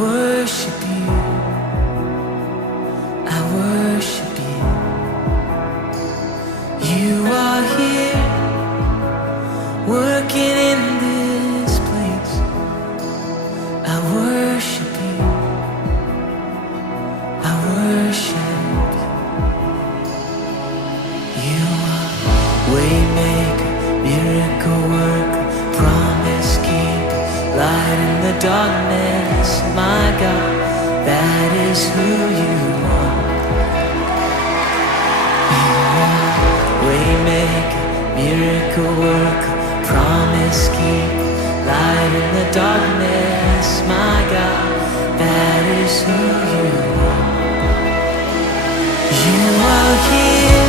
worship you, I worship you. You are here, working in this place. I worship you, I worship you. You are waymaker, miracle worker, promise keeper, light in the darkness. My God, that is who you are. You are waymaker, miracle worker, promise keeper, light in the darkness. My God, that is who you are. You are here,